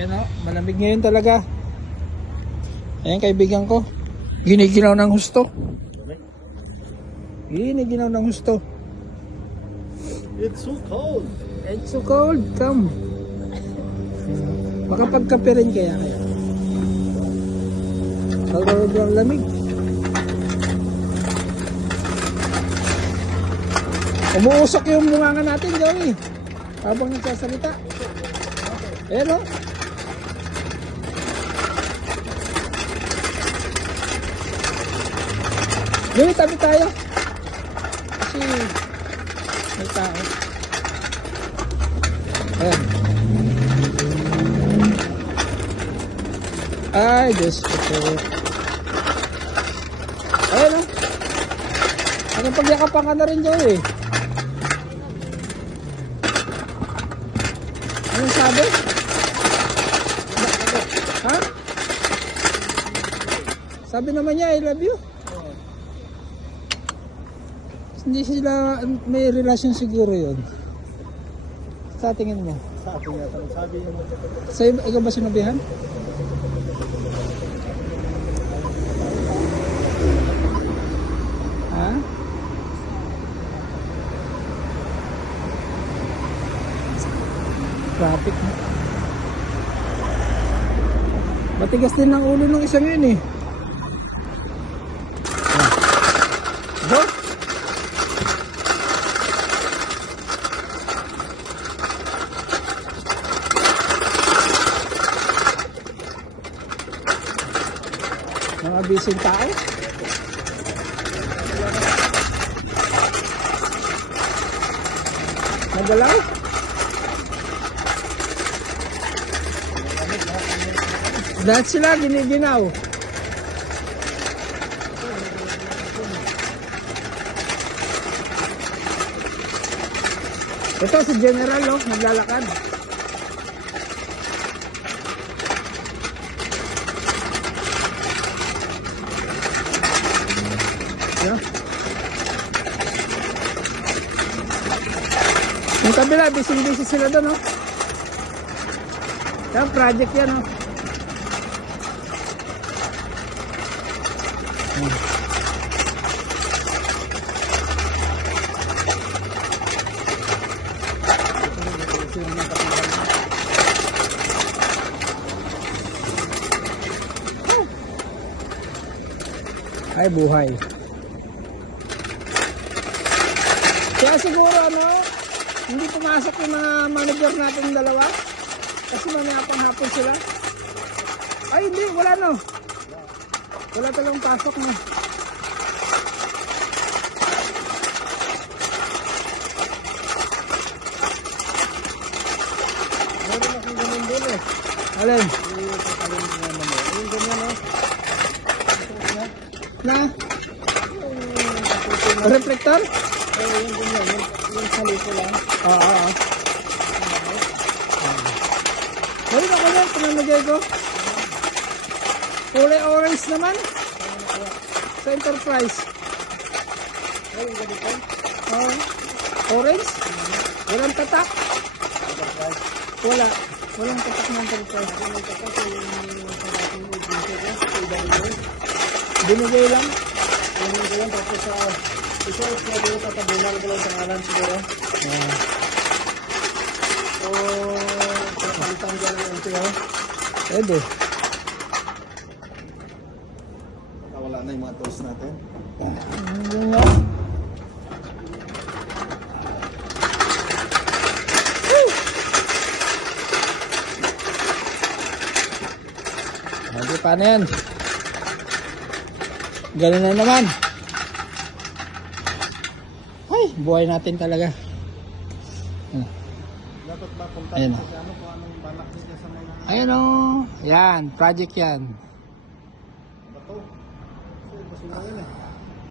Yan o, malamig ngayon talaga. Ayan kaibigan ko. Giniginaw ng husto. Giniginaw ng husto. It's so cold. It's so cold, come. Makapagkape rin kaya kayo. Sobrang lamig. Umuusok yung bunganga natin, Joey. Habang nagsasalita. Ayan o. Joey, tabi tayo. Kasi may tao. Ayan. Ay, Diyos ko. Ayan o. Anong pagyakapan ka na rin dyan eh. Anong sabi? Ha? Sabi naman niya, I love you. Hindi sila, may relasyon siguro yun. Sa tingin mo. Sabi niya, sabi niya. Sa iba, ikaw ba sinabihan? Ha? Traffic na. Matigas din ang ulo ng isang yun eh. Ah. Go! Mga bising tao. Nagalaw. Lahat sila giniginaw. Ito si General oh, naglalakad. Yan. Yung kabila, busy-busy sila doon, oh. Yan, project yan. Hmm. Ay, buhay. Kaya siguro ano, hindi pumasok yung mga manager natin dalawa. Kasi mamaya pang hapon sila. Ay hindi, wala no. Wala talagang pasok no. Din eh. Alin? Yung ganyan eh. Na? Reflector? Eh, yung ganyan. Yung, saliko lang. Oo, oo, oo. Yan, pinamagay ko. Kulay orange naman. Sa Enterprise. Eh, yung ganito. Oo. Orange? Walang tatak? Wala. Walang tatak ng Enterprise. Yung tatak yung ko. AWS. Binigay lang. Yung ganyan. Tapos sa... Ito, pwede yung tatabunan ko lang sa ngalan siguro. Ah. O... Kapalitan dyan ng MTO. Pwede. Wala na yung mga tools natin. Yun nga. Hindi, paano yan? Ganun na naman. Ay, buhay natin talaga. Dapat ba punta Ayan sa ano kung anong balak nila sa mga Ayan o. Yan, project yan. bato? Kasi basura yun eh.